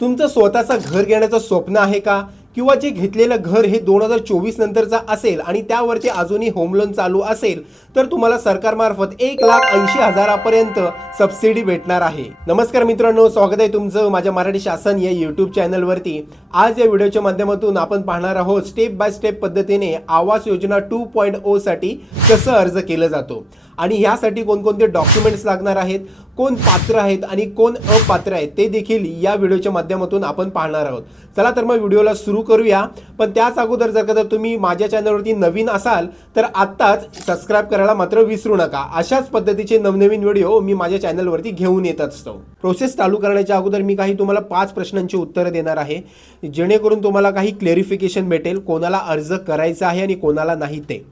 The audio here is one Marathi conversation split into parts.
तुमचं स्वतःचं घर घेण्याचं स्वप्न आहे का? किंवा जे घेतलेलं घर हे 2024 नंतरचा असेल आणि त्यावरती अजूनही होम लोन चालू असेल तर तुम्हाला सरकारमार्फत 1,80,000पर्यंत सबसिडी भेटणार आहे। नमस्कार मित्रांनो, स्वागत आहे तुमचं माझ्या मराठी शासन या यूट्यूब चॅनलवरती। आज या व्हिडिओच्या माध्यमातून आपण पाहणार आहोत स्टेप बाय स्टेप पद्धतीने आवास योजना 2.0 साठी कसं अर्ज केलं जातो आणि यासाठी कोणकोणते डॉक्युमेंट्स लागणार आहेत, कोण पात्र आहेत आणि कोण अपात्र आहेत ते देखील या व्हिडिओच्या माध्यमातून आपण पाहणार आहोत। चला तर मग व्हिडिओला सुरू करूया। पण त्याच अगोदर जर तुम्ही माझ्या चॅनलवरती नवीन असाल तर आत्ताच सबस्क्राइब करायला मात्र विसरू नका। अशाच पद्धतीचे नवनवीन व्हिडिओ मी माझ्या चॅनलवरती घेऊन येत असतो। प्रोसेस चालू करण्याच्या अगोदर मी काही तुम्हाला 5 प्रश्नांची उत्तरं देणार आहे, जेणेकरून तुम्हाला काही क्लॅरिफिकेशन भेटेल कोणाला अर्ज करायचा आहे आणि कोणाला नाही ते।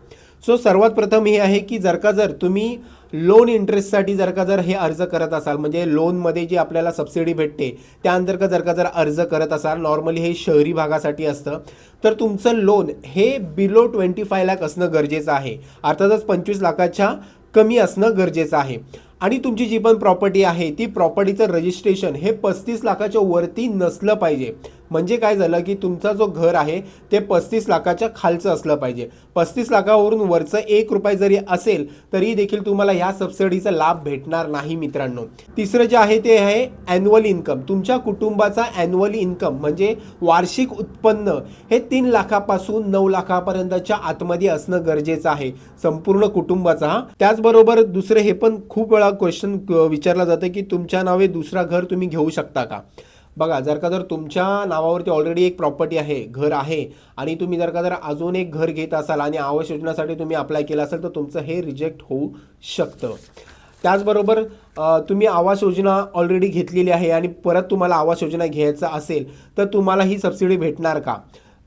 सो सर्वात प्रथम हे आहे की जर तुम्ही लोन इंटरेस्टसाठी जर हे अर्ज करत असाल, म्हणजे लोनमध्ये जी आपल्याला सबसिडी भेटते त्या अंतर्गत जर अर्ज करत असाल, नॉर्मली हे शहरी भागासाठी असतं, तर तुमचं लोन हे बिलो 25 लाख असणं गरजेचं आहे। अर्थातच 25 लाखाच्या कमी असणं गरजेचं आहे। आणि तुमची जी पण प्रॉपर्टी आहे ती प्रॉपर्टीचं रजिस्ट्रेशन हे 35 लाखाच्या वरती नसलं पाहिजे। म्हणजे काय झालं की तुमचा जो घर आहे ते 35 लाखाच्या खालचं असलं पाहिजे। 35 लाखावरून वरचं 1 रुपया जरी असेल तरी देखील तुम्हाला ह्या सबसिडीचा लाभ भेटणार नाही मित्रांनो। तिसरं जे आहे ते आहे ॲन्युअल इन्कम। तुमच्या कुटुंबाचा ॲन्युअल इन्कम म्हणजे वार्षिक उत्पन्न हे 3 लाखापासून 9 लाखापर्यंतच्या आतमध्ये असणं गरजेचं आहे संपूर्ण कुटुंबाचा। त्याचबरोबर दुसरे हे पण खूप वेळा क्वेश्चन विचारला जातं की तुमच्या नावे दुसरा घर तुम्ही घेऊ शकता का? बघा, जर तुमच्या नावावरती ऑलरेडी एक प्रॉपर्टी आहे, घर आहे, आणि तुम्ही जर अजून एक घर घेत असाल आणि आवास योजनेसाठी तुम्ही अप्लाय केलं असेल तर तुमचं हे रिजेक्ट होऊ शकतं। त्याचबरोबर तुम्ही आवास योजना ऑलरेडी घेतलेली आहे आणि परत तुम्हाला आवास योजना घ्यायचं असेल तर तुम्हाला ही सबसिडी भेटणार का?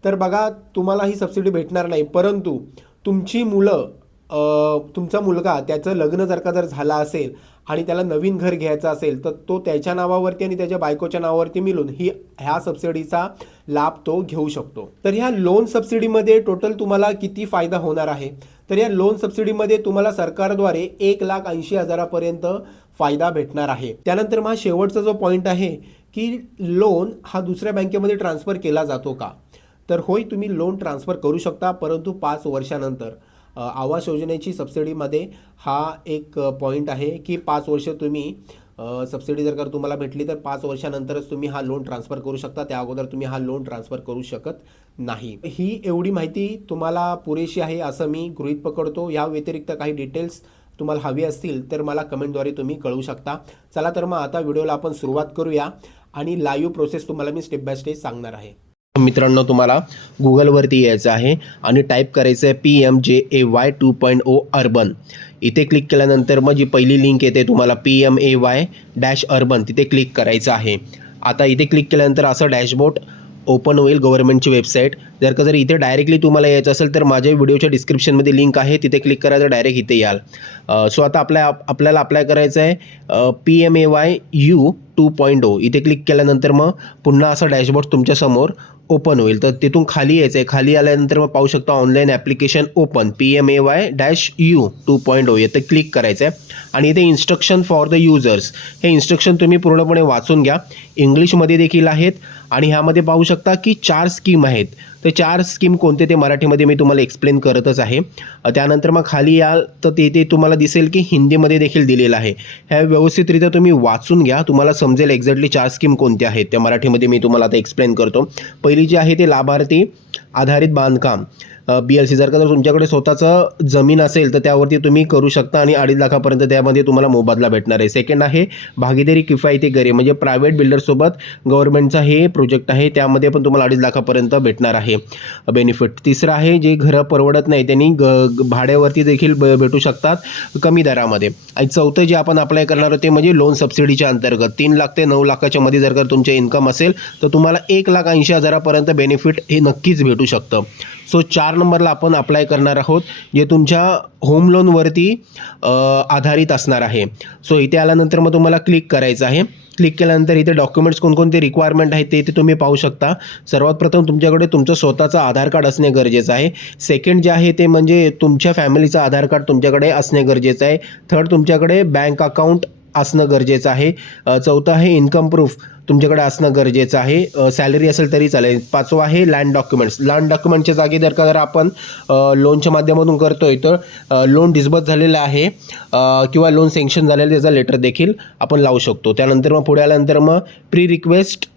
तर बघा, तुम्हाला ही सबसिडी भेटणार नाही, परंतु तुमची मुलं, तुमचा मुलगा त्याचं लग्न जर झालं असेल आणि त्याला नवीन घर घ्यायचं असेल तर तो त्याच्या नावावरती आणि त्याच्या बायकोच्या नावावरती मिळून ह्या सबसिडीचा लाभ तो घेऊ शकतो। तर ह्या लोन सबसिडीमध्ये टोटल तुम्हाला किती फायदा होणार आहे? तर या लोन सबसिडीमध्ये तुम्हाला सरकारद्वारे 1,80,000पर्यंत फायदा भेटणार आहे। त्यानंतर मग शेवटचा जो पॉईंट आहे की लोन हा दुसऱ्या बँकेमध्ये ट्रान्सफर केला जातो का? तर होय, तुम्ही लोन ट्रान्सफर करू शकता, परंतु 5 वर्षानंतर। आवास योजनेची सबसिडीमध्ये हा एक पॉईंट आहे की 5 वर्ष तुम्ही सबसिडी जर तुम्हाला भेटली तर 5 वर्षानंतरच तुम्ही हा लोन ट्रान्सफर करू शकता, त्या अगोदर तुम्ही हा लोन ट्रान्सफर करू शकत नाही। ही एवढी माहिती तुम्हाला पुरेशी आहे असं मी गृहीत पकडतो। या व्यतिरिक्त काही डिटेल्स तुम्हाला हवी असतील तर मला कमेंटद्वारे तुम्ही कळवू शकता। चला तर मग आता व्हिडिओला आपण सुरुवात करूया आणि लाईव्ह प्रोसेस तुम्हाला मी स्टेप बाय स्टेप सांगणार आहे। मित्रांनो, तुम्हाला गुगलवरती यायचं आहे आणि टाईप करायचं आहे PMJAY 2.0 अर्बन। इथे क्लिक केल्यानंतर मग जी पहिली लिंक येते तुम्हाला PMAY-अर्बन, तिथे क्लिक करायचं आहे। आता इथे क्लिक केल्यानंतर असं डॅशबोर्ड ओपन होईल गव्हर्नमेंटची वेबसाईट। जर इथे डायरेक्टली तुम्हाला यायचं असेल तर माझ्या व्हिडिओच्या डिस्क्रिप्शनमध्ये लिंक आहे, तिथे क्लिक करायचं, डायरेक्ट इथे याल। सो आता आपल्याला अप्लाय करायचं आहे PMAY-U 2.0। इथे क्लिक केल्यानंतर मग पुन्हा असं डॅशबोर्ड तुमच्यासमोर ओपन होईल। तर तिथून खाली यायचं आहे। खाली आल्यानंतर मग पाहू शकता ऑनलाईन ॲप्लिकेशन ओपन PMAY-U 2.0 इथे क्लिक करायचं आहे आणि इथे इन्स्ट्रक्शन फॉर द युजर्स, हे इन्स्ट्रक्शन तुम्ही पूर्णपणे वाचून घ्या। इंग्लिशमध्ये देखील आहेत आणि ह्यामध्ये पाहू शकता की 4 स्कीम आहेत। तर 4 स्कीम कोणते ते मराठीमध्ये मी तुम्हाला एक्सप्लेन करतच आहे। त्यानंतर मग खाली याल तर ते तुम्हाला दिसेल की हिंदीमध्ये देखील दिलेलं आहे। ह्या व्यवस्थितरित्या तुम्ही वाचून घ्या, तुम्हाला समजेल एक्झॅक्टली 4 स्कीम कोणत्या आहेत त्या मराठीमध्ये मी तुम्हाला आता एक्सप्लेन करतो। पहिली जी आहे ते लाभार्थी आधारित बांधकाम BLC। जर तुमच्याकडे स्वतःचं जमीन असेल तर त्यावरती तुम्ही करू शकता आणि 2.5 लाखापर्यंत त्यामध्ये तुम्हाला मोबदला भेटणार आहे। सेकंड आहे भागीदारी किफायती घरे, म्हणजे प्रायव्हेट बिल्डरसोबत गव्हर्नमेंटचा हे प्रोजेक्ट आहे, त्यामध्ये पण तुम्हाला 2.5 लाखापर्यंत भेटणार आहे बेनिफिट। तिसरं आहे जे घरं परवडत नाही त्यांनी भाड्यावरती देखील भेटू शकतात कमी दरामध्ये। आणि चौथं जे आपण अप्लाय करणार होते म्हणजे लोन सबसिडीच्या अंतर्गत 3 लाख ते 9 लाखाच्या मध्ये जर तुमचे इन्कम असेल तर तुम्हाला 1,80,000पर्यंत बेनिफिट हे नक्कीच भेटू शकतं। सो 4 नंबरला आपण अप्लाय करणार आहोत जे तुमच्या होम लोनवरती आधारित असणार आहे। सो इथे आल्यानंतर मग तुम्हाला क्लिक करायचं आहे। क्लिक केल्यानंतर इथे डॉक्युमेंट्स कोणकोणते रिक्वायरमेंट आहेत ते तुम्ही पाहू शकता। सर्वात प्रथम तुमच्याकडे तुमचं स्वतःचं आधार कार्ड असणे गरजेचं आहे। सेकंड जे आहे ते म्हणजे तुमच्या फॅमिलीचं आधार कार्ड तुमच्याकडे असणे गरजेचं आहे। थर्ड तुमच्याकडे बँक अकाउंट असणं गरजेचं आहे। चौथं आहे इन्कम प्रूफ, तुमच्याकडे असणं गरजेचं आहे. सॅलरी असेल तरी चालेल. 5वा आहे लँड डॉक्युमेंट्स. लँड डॉक्युमेंटच्या जागी जर आपण लोनच्या माध्यमातून करतोय तर लोन डिस्बर्स झालेलं आहे किंवा लोन सँक्शन झालेलं त्याचा लेटर देखील आपण लावू शकतो. त्यानंतर मग पुढे आल्यानंतर मग pre request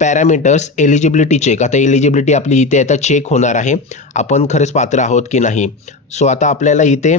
parameters eligibility check. आता एलिजिबिलिटी आपली इथे आता चेक होणार आहे, आपण खरंच पात्र आहोत की नाही. सो आता आपल्याला इथे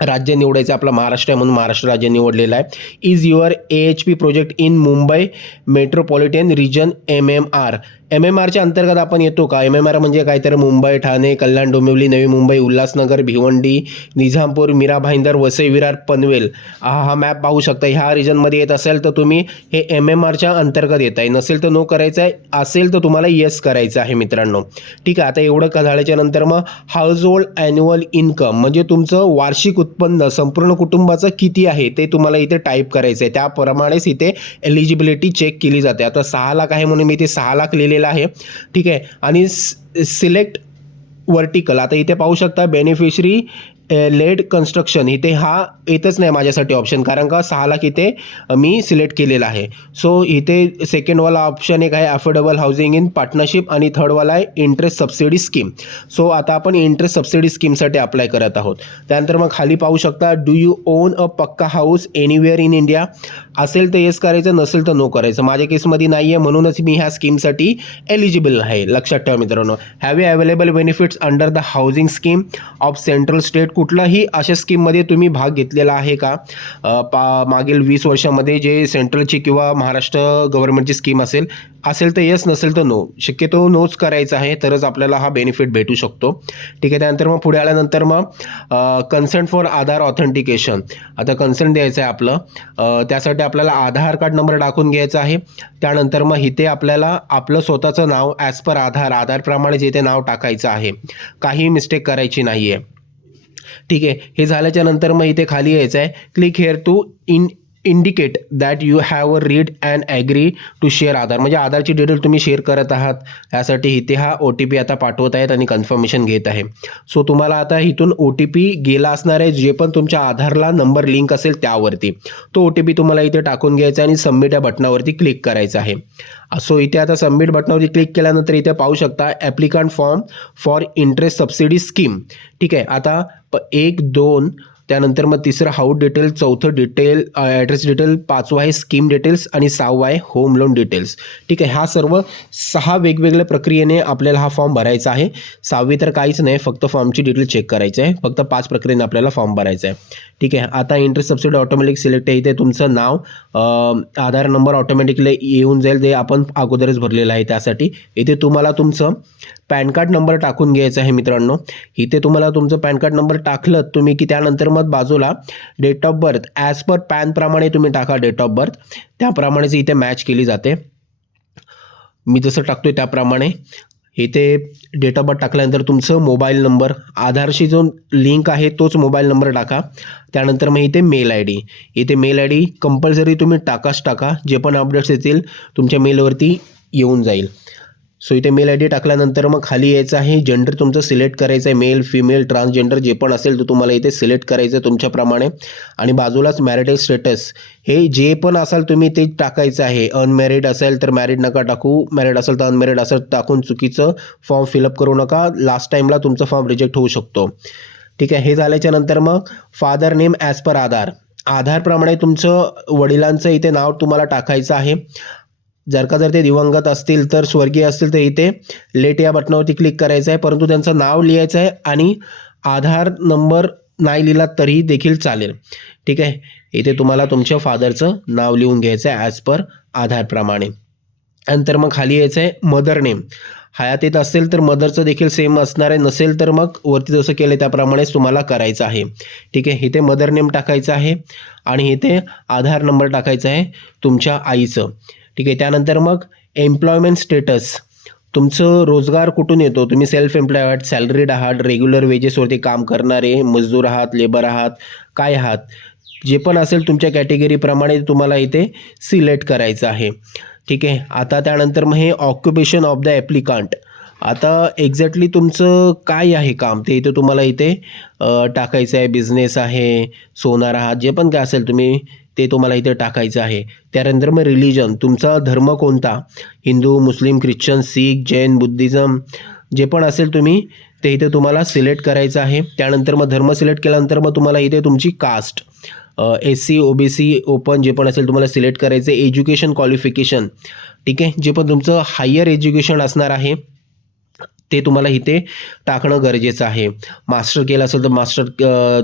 राज्य निवडायचं, आपला महाराष्ट्र आहे म्हणून महाराष्ट्र राज्य निवडलेलं आहे. Is your AHP project in Mumbai metropolitan region MMR. MMRच्या अंतर्गत आपण येतो का? MMR म्हणजे काय तर मुंबई, ठाणे, कल्याण, डोंबिवली, नवी मुंबई, उल्हासनगर, भिवंडी, निझामपूर, मीरा भाईंदर, वसई विरार, पनवेल. हा मॅप पाहू शकता. ह्या रिजनमध्ये येत असेल तर तुम्ही हे MMRच्या अंतर्गत येत आहे. नसेल तर नो करायचं आहे, असेल तर तुम्हाला येस करायचं आहे मित्रांनो. ठीक आहे. आता एवढं का झाल्याच्या नंतर मग हाऊस होल्ड ॲन्युअल इन्कम म्हणजे तुमचं वार्षिक उत्पन्न संपूर्ण कुटुंबाचं किती आहे ते तुम्हाला इथे टाईप करायचं आहे. त्याप्रमाणेच इथे एलिजिबिलिटी चेक केली जाते. आता 6 लाख आहे म्हणून मी इथे 6 लाख लिहिलेलं आहे. ठीक आहे. आणि सिलेक्ट वर्टिकल. आता इथे पाहू शकता बेनिफिशरी लेड कन्स्ट्रक्शन. इथे हा येतच नाही माझ्यासाठी ऑप्शन, कारण का 6 लाख इथे मी सिलेक्ट केलेला आहे. सो इथे सेकंडवाला ऑप्शन एक आहे अफोर्डेबल हाऊसिंग इन पार्टनरशिप आणि थर्डवाला आहे इंटरेस्ट सबसिडी स्कीम. सो आता आपण इंटरेस्ट सबसिडी स्कीमसाठी अप्लाय करत आहोत. त्यानंतर मग खाली पाहू शकता डू यू ओन अ पक्का हाऊस एनिवेअर इन इंडिया. असेल तर येस करायचं, नसेल तर नो करायचं. माझ्या केसमध्ये नाही आहे म्हणूनच मी ह्या स्कीमसाठी एलिजिबल आहे. लक्षात ठेवा मित्रांनो. Have you available benefits under the housing scheme of central state. कुठलाही अशा स्कीममध्ये तुम्ही भाग घेतलेला आहे का? मागील 20 वर्षामध्ये जे सेंट्रलची किंवा महाराष्ट्र गव्हर्नमेंटची स्कीम असेल तर येस, नसेल तर नो. शक्यतो नोच करायचं आहे, तरच आपल्याला हा बेनिफिट भेटू शकतो. ठीक आहे. त्यानंतर मग पुढे आल्यानंतर मग कन्सेंट फॉर आधार ऑथेंटिकेशन. आता कन्सेंट द्यायचं आहे आपलं. त्यासाठी आपल्याला आधार कार्ड नंबर टाकून घ्यायचा आहे. त्यानंतर मग इथे आपल्याला आपलं स्वतःचं नाव ॲज पर आधारप्रमाणेच इथे नाव टाकायचं आहे. काही मिस्टेक करायची नाही आहे. ठीक आहे. हे झाल्याच्या नंतर मग इथे खाली यायचं आहे click here to indicate that you have read and agree to share Aadhaar. म्हणजे आधारची डिटेल तुम्ही शेअर करत आहात, यासाठी इथे हा OTP आता पाठवत आहेत आणि कन्फर्मेशन घेत आहे. सो तुम्हाला आता इथून OTP गेला असणार आहे, जे पण तुमच्या आधारला नंबर लिंक असेल त्यावरती. तो OTP तुम्हाला इथे टाकून घ्यायचा आणि सबमिट या बटनावरती क्लिक करायचं आहे. सो इथे आता सबमिट बटनावरती क्लिक केल्यानंतर इथे पाहू शकता applicant form for interest subsidy scheme. ठीक आहे. आता 1, 2 त्यानंतर मग तिसरं हाऊस डिटेल, चौथं डिटेल ॲड्रेस डिटेल, 5वं आहे स्कीम डिटेल्स आणि 6वं आहे होम लोन डिटेल्स. ठीक आहे. हा सर्व 6 वेगवेगळ्या प्रक्रियेने आपल्याला हा फॉर्म भरायचा आहे. 6वी तर काहीच नाही, फक्त फॉर्मची डिटेल चेक करायची आहे. फक्त 5 प्रक्रियेने आपल्याला फॉर्म भरायचा आहे. ठीक आहे. आता इंटरेस्ट सबसिडी ऑटोमॅटिक सिलेक्ट आहे. इथे तुमचं नाव, आधार नंबर ऑटोमॅटिकली येऊन जाईल, ते आपण अगोदरच भरलेलं आहे. त्यासाठी इथे तुम्हाला तुमचं पॅन कार्ड नंबर टाकून घ्यायचा आहे मित्रांनो. इथे तुम्हाला तुमचं पॅन कार्ड नंबर टाकलं तुम्ही की त्यानंतर मग बाजूला date of birth as per पॅनप्रमाणे तुम्ही टाका. डेट ऑफ बर्थ त्याप्रमाणेच इथे मॅच केली जाते. मी जसं टाकतोय त्याप्रमाणे इथे डेट ऑफ बर्थ टाकल्यानंतर तुमचं मोबाईल नंबर, आधारशी जो लिंक आहे तोच मोबाईल नंबर टाका. त्यानंतर मग इथे मेल ID. इथे मेल ID कंपल्सरी तुम्ही टाका. जे पण अपडेट्स येतील तुमच्या मेलवरती येऊन जाईल. सो इथे मेल ID टाकल्यानंतर मग खाली यायचं आहे. जेंडर तुमचं सिलेक्ट करायचं आहे. मेल, फिमेल, ट्रान्सजेंडर जे पण असेल तर तुम्हाला इथे सिलेक्ट करायचं आहे तुमच्याप्रमाणे. आणि बाजूलाच मॅरिटल स्टेटस हे जे पण असाल तुम्ही ते टाकायचं आहे. अनमॅरिड असेल तर मॅरिड नका टाकू, मॅरिड असेल तर अनमॅरिड असं टाकून चुकीचं फॉर्म फिलअप करू नका. लास्ट टाईमला तुमचा फॉर्म रिजेक्ट होऊ शकतो. ठीक आहे. हे झाल्याच्या नंतर मग फादर नेम ॲज पर आधारप्रमाणे तुमचं वडिलांचं इथे नाव तुम्हाला टाकायचं आहे. जर ते दिवंगत असतील तर स्वर्गीय असतील तर इथे लेट या बटनावरती क्लिक करायचं आहे, परंतु त्यांचं नाव लिहायचं आहे आणि आधार नंबर नाही लिहिला तरी देखील चालेल. ठीक आहे. इथे तुम्हाला तुमच्या फादरचं नाव लिहून घ्यायचं आहे ॲज पर आधारप्रमाणे. नंतर मग खाली यायचं आहे मदर नेम. हयात येत असेल तर मदरचं देखील सेम असणार आहे, नसेल तर मग वरती जसं केलं त्याप्रमाणेच तुम्हाला करायचं आहे. ठीक आहे. इथे मदर नेम टाकायचं आहे आणि इथे आधार नंबर टाकायचा आहे तुमच्या आईचं. ठीक आहे. त्यानंतर मग एम्प्लॉयमेंट स्टेटस, तुमचं रोजगार कुठून येतो, तुम्ही सेल्फ एम्प्लॉय आहात, सॅलरीड आहात, रेग्युलर वेजेसवरती काम करणारे, मजदूर आहात, लेबर आहात, काय आहात, जे पण असेल तुमच्या कॅटेगरीप्रमाणे तुम्हाला इथे सिलेक्ट करायचं आहे. ठीक आहे. आता त्यानंतर मग हे ऑक्युपेशन ऑफ द ॲप्लिकंट. आता एक्झॅक्टली तुमचं काय आहे काम ते इथे तुम्हाला इथे टाकायचं आहे. बिझनेस आहे, सोनार आहात, जे पण काय असेल तुम्ही ते तुम्हाला इथे टाकायचं आहे. त्यानंतर मग रिलिजन, तुमचा धर्म कोणता, हिंदू, मुस्लिम, ख्रिश्चन, शीख, जैन, बुद्धिझम, जे पण असेल तुम्ही ते इथे तुम्हाला सिलेक्ट करायचं आहे. त्यानंतर मग धर्म सिलेक्ट केल्यानंतर मग तुम्हाला इथे तुमची कास्ट, SC, OBC, ओपन जे पण असेल तुम्हाला सिलेक्ट करायचं आहे. एज्युकेशन क्वालिफिकेशन, ठीक आहे, जे पण तुमचं हायर एज्युकेशन असणार आहे ते तुम्हाला इथे टाकणं गरजेचं आहे. मास्टर केलं असेल तर मास्टर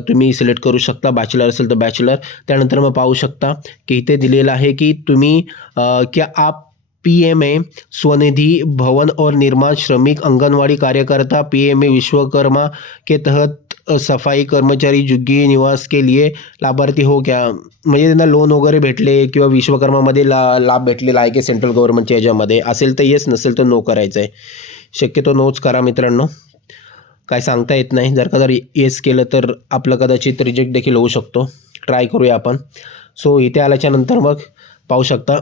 तुम्ही सिलेक्ट करू शकता, बॅचलर असेल तर बॅचलर. त्यानंतर मग पाहू शकता की इथे दिलेलं आहे की तुम्ही क्या आप PMA स्वनिधि भवन और निर्माण श्रमिक अंगनवाड़ी कार्यकर्ता PMA विश्वकर्मा के तहत सफाई कर्मचारी झुग्गी निवास के लिए लाभार्थी हो क्या, म्हणजे त्यांना लोन वगैरे भेटले किंवा विश्वकर्मामध्ये लाभ भेटलेला आहे की सेंट्रल गव्हर्नमेंटच्या याच्यामध्ये असेल तर येस, नसेल तर नो करायचं आहे. शक्यतो नोच करा मित्रांनो, काय सांगता येत नाही. जर का येस केलं तर आपलं कदाचित रिजेक्ट देखील होऊ शकतो. ट्राय करूया आपण. सो इथे आल्याच्या नंतर मग पाहू शकता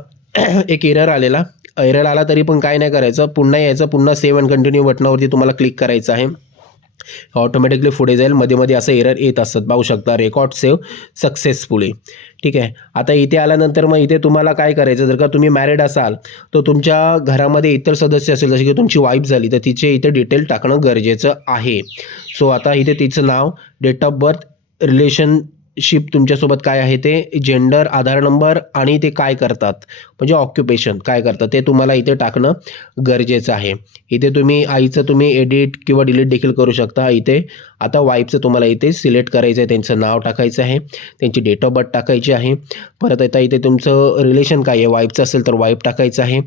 एक एरर आलेला. एरर आला तरी पण काय नाही करायचं, पुन्हा यायचं, पुन्हा सेव्ह अँड कंटिन्यू बटनावरती तुम्हाला क्लिक करायचं आहे. ऑटोमॅटिकली पुढे जाईल. मध्ये मध्ये असं एरर येत असतात, पाहू शकता. रेकॉर्ड सेव्ह सक्सेसफुली, ठीक आहे. आता इथे आल्यानंतर मग इथे तुम्हाला काय करायचं, जर का तुम्ही मॅरिड असाल तर तुमच्या घरामध्ये इतर सदस्य असेल, जसे की तुमची वाईफ झाली तर तिचे इथे डिटेल टाकणं गरजेचं आहे. सो आता इथे तिचं नाव, डेट ऑफ बर्थ, रिलेशनशिप तुमच्यासोबत काय आहे ते, जेंडर, आधार नंबर आणि ते काय करतात म्हणजे ऑक्युपेशन काय करतात ते तुम्हाला इथे टाकणं गरजेचं आहे. इथे तुम्ही आईचं तुम्ही एडिट किंवा डिलीट देखील करू शकता. इथे आता वाईफचं तुम्हाला इथे सिलेक्ट करायचं आहे, त्यांचं नाव टाकायचं आहे, त्यांची डेट ऑफ बर्थ टाकायची आहे. परत आता इथे तुमचं रिलेशन काय आहे, वाईफचं असेल तर वाईफ टाकायचं आहे.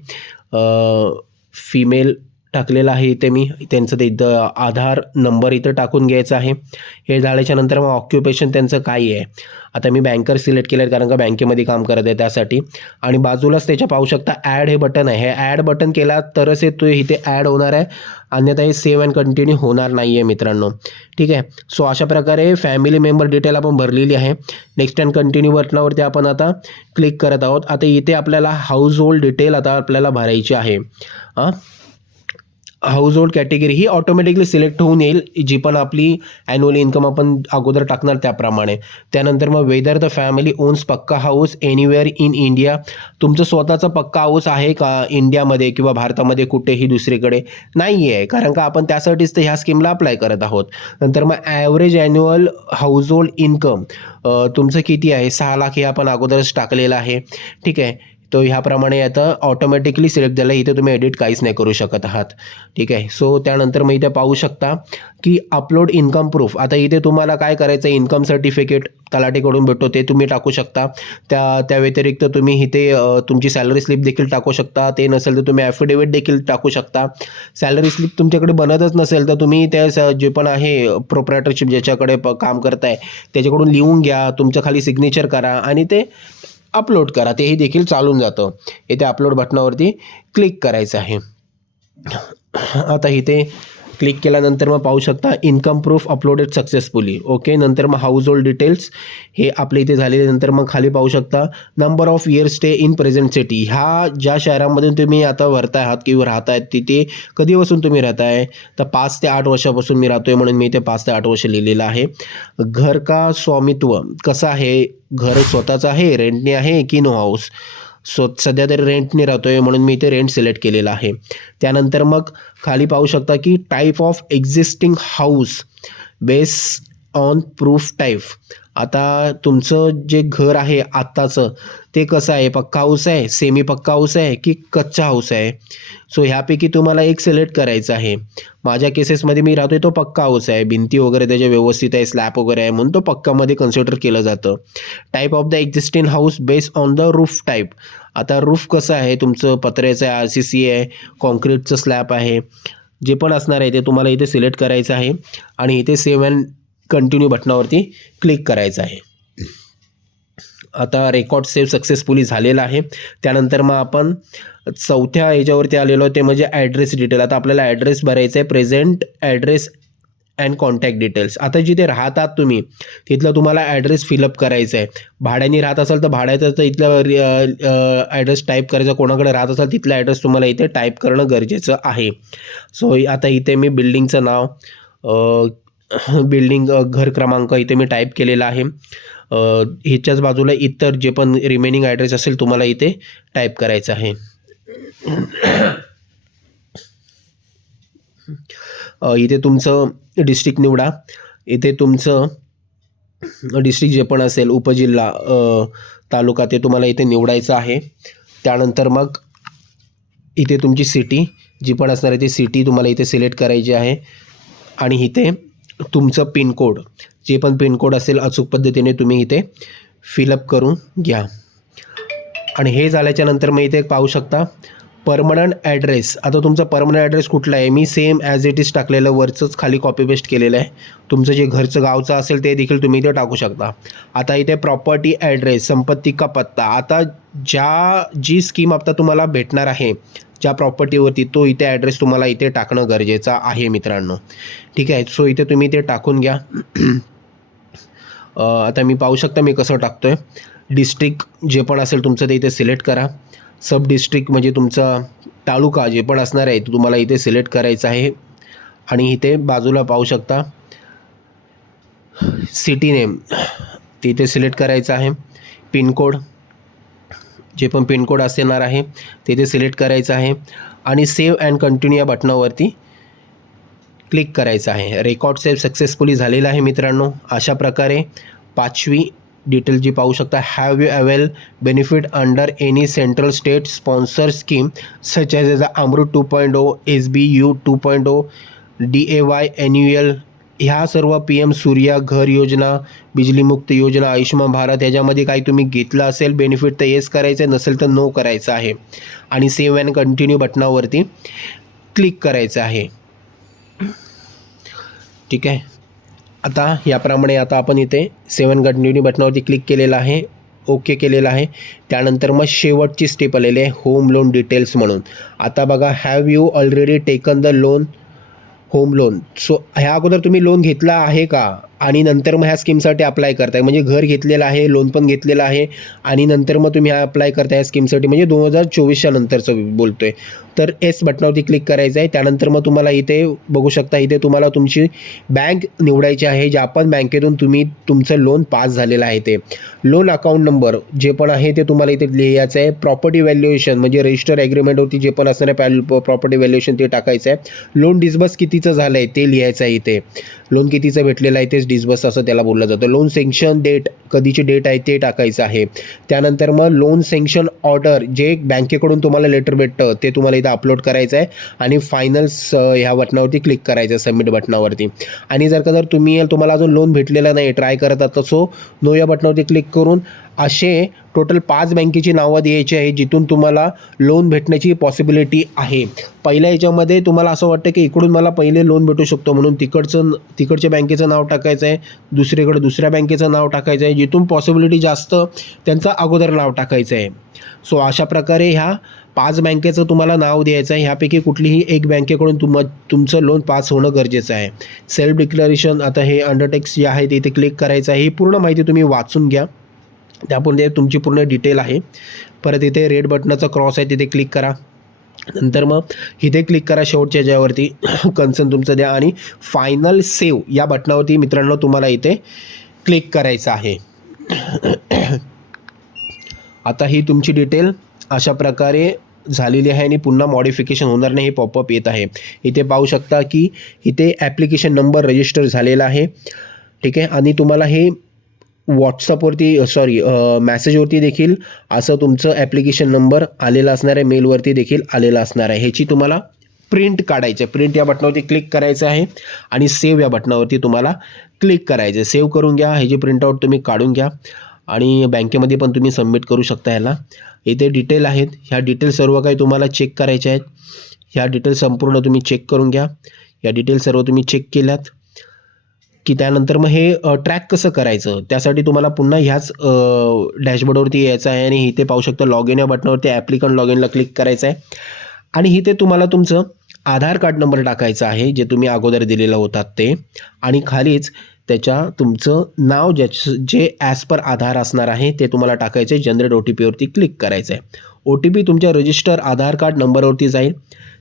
फिमेल टाकलेलं आहे इथे मी, त्यांचं ते इथं आधार नंबर इथं टाकून घ्यायचं आहे. हे झाल्याच्या नंतर मग ऑक्युपेशन त्यांचं काय आहे. आता मी बँकर सिलेक्ट केलं आहे कारण का बँकेमध्ये काम करत आहे त्यासाठी. आणि बाजूलाच त्याच्या पाहू शकता ॲड हे बटन आहे. हे ॲड बटन केला तरच हे तो इथे ॲड होणार आहे, अन्यथा हे सेव्ह अँड कंटिन्यू होणार नाही आहे मित्रांनो, ठीक आहे. सो अशा प्रकारे फॅमिली मेंबर डिटेल आपण भरलेली आहे. नेक्स्ट अँड कंटिन्यू बटनावरती आपण आता क्लिक करत आहोत. आता इथे आपल्याला हाऊस होल्ड डिटेल आता आपल्याला भरायची आहे. हाऊस होल्ड कॅटेगरी ही ऑटोमॅटिकली सिलेक्ट होऊन येईल, जी पण आपली ॲन्युअल इन्कम आपण अगोदर टाकणार त्याप्रमाणे. त्यानंतर मग वेदर द फॅमिली ओन्स पक्का हाऊस एनिवेअर इन इंडिया, तुमचं स्वतःचा पक्का हाऊस आहे का इंडियामध्ये किंवा भारतामध्ये कुठेही दुसरीकडे नाही आहे, कारण का आपण त्यासाठीच तर ह्या स्कीमला अप्लाय करत आहोत. नंतर मग average annual house hold income तुमचं किती आहे, 6 लाख हे आपण अगोदरच टाकलेलं आहे, ठीक आहे. तो ह्याप्रमाणे आता ऑटोमॅटिकली सिलेक्ट झालं. इथे तुम्ही एडिट काहीच नाही करू शकत आहात, ठीक आहे. सो त्यानंतर मग इथे पाहू शकता की अपलोड इन्कम प्रूफ. आता इथे तुम्हाला काय करायचं, इन्कम सर्टिफिकेट तलाठीकडून भेटतो ते तुम्ही टाकू शकता. त्या व्यतिरिक्त तुम्ही इथे तुमची सॅलरी स्लिप देखील टाकू शकता. ते नसेल तर तुम्ही ॲफिडेविट देखील टाकू शकता. सॅलरी स्लिप तुमच्याकडे बनतच नसेल तर तुम्ही त्या जे पण आहे प्रोप्रायटरशिप ज्याच्याकडे काम करताय त्याच्याकडून लिहून घ्या, तुमचं खाली सिग्नेचर करा आणि ते अपलोड करा, तेही देखील चालून जातं. इथे अपलोड बटनावरती क्लिक करायचं आहे. आता इथे क्लिक केल्यानंतर मग पाहू शकता income proof uploaded successfully, okay. नंतर मग हाऊस होल्ड डिटेल्स हे आपले इथे झालेले. नंतर मग खाली पाहू शकता number of year stay in present city, ह्या ज्या शहरामध्ये तुम्ही आता भरताय आहात किंवा राहतायत तिथे कधीपासून तुम्ही राहताय, तर 5 ते 8 वर्षापासून मी राहतोय म्हणून मी इथे 5 ते 8 वर्ष लिहिलेलं आहे. घर का स्वामित्व कसं आहे, घर स्वतःचं आहे, रेंटने आहे की नो हाऊस, सध्या तरी रेंटने राहतोय म्हणून मी इथे रेंट सिलेक्ट केलेलं आहे. त्यानंतर मग खाली पाहू शकता की type of existing house base on proof type. आता तुमचं जे घर आहे आत्ताचं ते कसं आहे, पक्का हाऊस आहे, सेमी पक्का हाऊस आहे की कच्चा हाऊस आहे. सो ह्यापैकी तुम्हाला एक सिलेक्ट करायचं आहे. माझ्या केसेसमध्ये मी राहतोय तो पक्का हाऊस आहे, भिंती वगैरे त्याचे व्यवस्थित आहे, स्लॅब वगैरे आहे म्हणून तो पक्कामध्ये कन्सिडर केलं जातं. Type of the existing house based on the roof type. आता रूफ कसं आहे तुमचं, पत्र्याचं आहे, RCC आहे, कॉन्क्रीटचं स्लॅब आहे, जे पण असणार आहे ते तुम्हाला इथे सिलेक्ट करायचं आहे आणि इथे सेव्ह अँड कंटिन्यू बटनावरती क्लिक करायचं आहे. आता रेकॉर्ड सेव्ह सक्सेसफुली झालेला आहे. त्यानंतर मग आपण चौथ्या याच्यावरती आलेलो ते म्हणजे ॲड्रेस डिटेल. आता आपल्याला ॲड्रेस भरायचं आहे, present address and contact details. आता जिथे राहतात तुम्ही तिथलं तुम्हाला ॲड्रेस फिलअप करायचं आहे. भाड्याने राहत असाल तर भाड्याचं तर इथलं ॲड्रेस टाईप करायचा, कोणाकडे राहत असाल तिथला ॲड्रेस तुम्हाला इथे टाईप करणं गरजेचं आहे. सो आता इथे मी बिल्डिंगचं नाव, बिल्डिंग घर क्रमांक इथे मी टाईप केलेला आहे. ह्याच्याच बाजूला इतर जे पण रिमेनिंग ॲड्रेस असेल तुम्हाला इथे टाईप करायचं आहे. इथे तुमचं डिस्ट्रिक्ट निवडा. इथे तुमचं डिस्ट्रिक्ट जे पण असेल, उपजिल्हा, तालुका, ते तुम्हाला इथे निवडायचं आहे. त्यानंतर मग इथे तुमची सिटी जी पण असणार आहे ती सिटी तुम्हाला इथे सिलेक्ट करायची आहे. आणि इथे तुमचं पिनकोड, जे पण पिनकोड असेल अचूक पद्धतीने तुम्ही इथे फिलअप करून घ्या. आणि हे झाल्याच्या नंतर मग इथे पाहू शकता परमनंट ॲड्रेस. आता तुमचा परमनंट ॲड्रेस कुठला आहे, मी सेम ॲज इट इज टाकलेलं, वरचंच खाली कॉपी पेस्ट केलेलं आहे. तुमचं जे घरचं गावचं असेल ते देखील तुम्ही इथे टाकू शकता. आता इथे प्रॉपर्टी ॲड्रेस, संपत्ती का पत्ता. आता जी स्कीम आता तुम्हाला भेटणार आहे ज्या प्रॉपर्टीवरती, तो इथे ॲड्रेस तुम्हाला इथे टाकणं गरजेचं आहे मित्रांनो. ठीक आहे, सो इथे तुम्ही ते टाकून घ्या. आता मी पाहू शकता मी कसं टाकतो आहे. डिस्ट्रिक्ट जे पण असेल तुमचं ते इथे सिलेक्ट करा. सब डिस्ट्रिक्ट म्हणजे तुमचा तालुका जे पण असणार आहे तो तुम्हाला इथे सिलेक्ट करायचा आहे. आणि इथे बाजूला पाहू शकता सिटी नेम ते इथे सिलेक्ट करायचं आहे. पिनकोड, जे पण पिनकोड असणार आहे ते इथे सिलेक्ट करायचं आहे. आणि सेव्ह अँड कंटिन्यू या बटनावरती क्लिक करायचं आहे. रेकॉर्ड सेव्ह सक्सेसफुली झालेलं आहे मित्रांनो. अशा प्रकारे 5वी डिटेल जी पाहू शकता, have you avail benefit under any central state sponsor scheme such as Amrut 2.0, SBU 2.0, DAY annual, ह्या सर्व PM सूर्या घर योजना, बिजलीमुक्त योजना, आयुष्यमान भारत, ह्याच्यामध्ये काही तुम्ही घेतलं असेल बेनिफिट तर येस करायचं आहे, नसेल तर नो करायचं आहे. आणि सेव्ह अँड कंटिन्यू बटनावरती क्लिक करायचं आहे. ठीक आहे, आता याप्रमाणे आता आपण इथे सेव्ह अँड कंटिन्यू बटनावरती क्लिक केलेलं आहे, ओके केलेलं आहे. त्यानंतर मग शेवटची स्टेप आलेली आहे होम लोन डिटेल्स म्हणून. आता बघा, have you already taken the loan, home loan. So ह्या अगोदर तुम्ही लोन घेतला आहे का, आणि नंतर मग ह्या स्कीमसाठी अप्लाय करताय, म्हणजे घर घेतलेलं आहे, लोन पण घेतलेलं आहे, आणि नंतर मग तुम्ही ह्या अप्लाय करताय ह्या स्कीमसाठी, म्हणजे 2024च्या नंतरचं बोलतोय. तर एस बटनावरती क्लिक करायचं आहे. त्यानंतर मग तुम्हाला इथे बघू शकता, इथे तुम्हाला तुमची बँक निवडायची आहे, ज्या पण बँकेतून तुम्ही तुमचं लोन पास झालेलं आहे ते. लोन अकाउंट नंबर जे पण आहे ते तुम्हाला इथे लिहायचं आहे. प्रॉपर्टी व्हॅल्युएशन म्हणजे रजिस्टर ॲग्रीमेंटवरती जे पण असणार आहे प्रॉपर्टी व्हॅल्युएशन ते टाकायचं आहे. लोन डिस्बर्स कितीचं झालं आहे ते लिहायचं आहे इथे. लोन कितीचं भेटलेलं आहे तेच डिस्बर्स असं त्याला बोललं जातं. लोन सँक्शन डेट, कधीची डेट आहे ते टाकायचं आहे. त्यानंतर मग लोन सँक्शन ऑर्डर, जे बँकेकडून तुम्हाला लेटर भेटतं ते तुम्हाला इथं अपलोड करायचं आहे. आणि फायनल्स ह्या बटनावरती क्लिक करायचं आहे, सबमिट बटनावरती. आणि जर तुम्हाला अजून लोन भेटलेलं नाही, ट्राय करत आहात, सो नो या बटनावरती क्लिक करून असे टोटल 5 बँकेची नावं द्यायची आहे जिथून तुम्हाला लोन भेटण्याची पॉसिबिलिटी आहे. पहिल्या याच्यामध्ये तुम्हाला असं वाटतं की इकडून मला पहिले लोन भेटू शकतो म्हणून तिकडच्या बँकेचं नाव टाकायचं आहे, दुसऱ्या बँकेचं नाव टाकायचं आहे, जिथून पॉसिबिलिटी जास्त त्यांचं अगोदर नाव टाकायचं आहे. सो अशा प्रकारे ह्या 5 बँकेचं तुम्हाला नाव द्यायचं आहे. ह्यापैकी कुठलीही एक बँकेकडून तुमचं लोन पास होणं गरजेचं आहे. सेल्फ डिक्लेरेशन, आता हे अंडरटेक्स जे आहे ते इथे क्लिक करायचं आहे. ही पूर्ण माहिती तुम्ही वाचून घ्या, त्यापुढे तुमची पूर्ण डिटेल आहे. परत इथे रेड बटनाचा क्रॉस आहे तिथे क्लिक करा. नंतर मग इथे क्लिक करा शेवटच्या ज्यावरती कन्सर्न तुमचं द्या, आणि फायनल सेव्ह या बटनावरती मित्रांनो तुम्हाला इथे क्लिक करायचं आहे. आता ही तुमची डिटेल अशा प्रकारे झालेली आहे आणि पुन्हा मॉडिफिकेशन होणार नाही, हे पॉपअप येत आहे. इथे पाहू शकता की इथे ॲप्लिकेशन नंबर रजिस्टर झालेला आहे. ठीक आहे, आणि तुम्हाला हे व्हॉट्सअपवरती मॅसेजवरती देखील असं तुमचं ॲप्लिकेशन नंबर आलेला असणार आहे, मेलवरती देखील आलेला असणार आहे. ह्याची तुम्हाला प्रिंट काढायचं आहे. प्रिंट या बटनावरती क्लिक करायचं आहे आणि सेव्ह या बटनावरती तुम्हाला क्लिक करायचं आहे. सेव्ह करून घ्या, ह्याची प्रिंटआउट तुम्ही काढून घ्या आणि बँकेमध्ये पण तुम्ही सबमिट करू शकता ह्याला. इथे डिटेल आहेत, ह्या डिटेल सर्व काही तुम्हाला चेक करायच्या आहेत. ह्या डिटेल संपूर्ण तुम्ही चेक करून घ्या. या डिटेल सर्व तुम्ही चेक केल्यात की त्यानंतर मग हे ट्रॅक कसं करायचं, त्यासाठी तुम्हाला पुन्हा ह्याच डॅशबोर्डवरती यायचं आहे. आणि इथे पाहू शकता लॉग इन या बटनावरती ॲप्लिकंट लॉग इनला क्लिक करायचं आहे. आणि इथे तुम्हाला तुमचं आधार कार्ड नंबर टाकायचा आहे, जे तुम्ही अगोदर दिलेलं होतात ते, आणि खालीच त्याच्या तुमचं नाव जे ॲज पर आधार असणार आहे ते तुम्हाला टाकायचं आहे. जनरेट OTP वरती क्लिक करायचं आहे. OTP तुमच्या रजिस्टर आधार कार्ड नंबरवरती जाईल.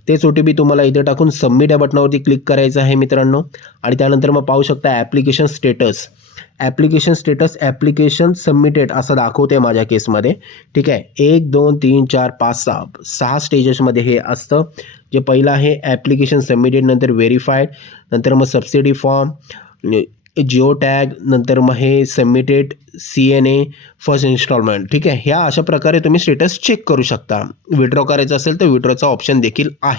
तेच OTP तुम्हाला इथे टाकून सबमिट या बटनावरती क्लिक करायचं आहे मित्रांनो. आणि त्यानंतर मग पाहू शकता application status, application status application submitted असं दाखवते माझ्या केसमध्ये. ठीक आहे, 1 2 3 4 5 6 स्टेजेसमध्ये हे असतं. जे पहिलं आहे ॲप्लिकेशन सबमिटेड, नंतर व्हेरीफाईड, नंतर मग सबसिडी फॉर्म, जिओ टॅग, नंतर मग हे सबमिटेड CNA फर्स्ट इन्स्टॉलमेंट. ठीक आहे, ह्या अशा प्रकारे तुम्ही स्टेटस चेक करू शकता. विड्रॉ करायचं असेल तर विड्रॉचा ऑप्शन देखील आहे.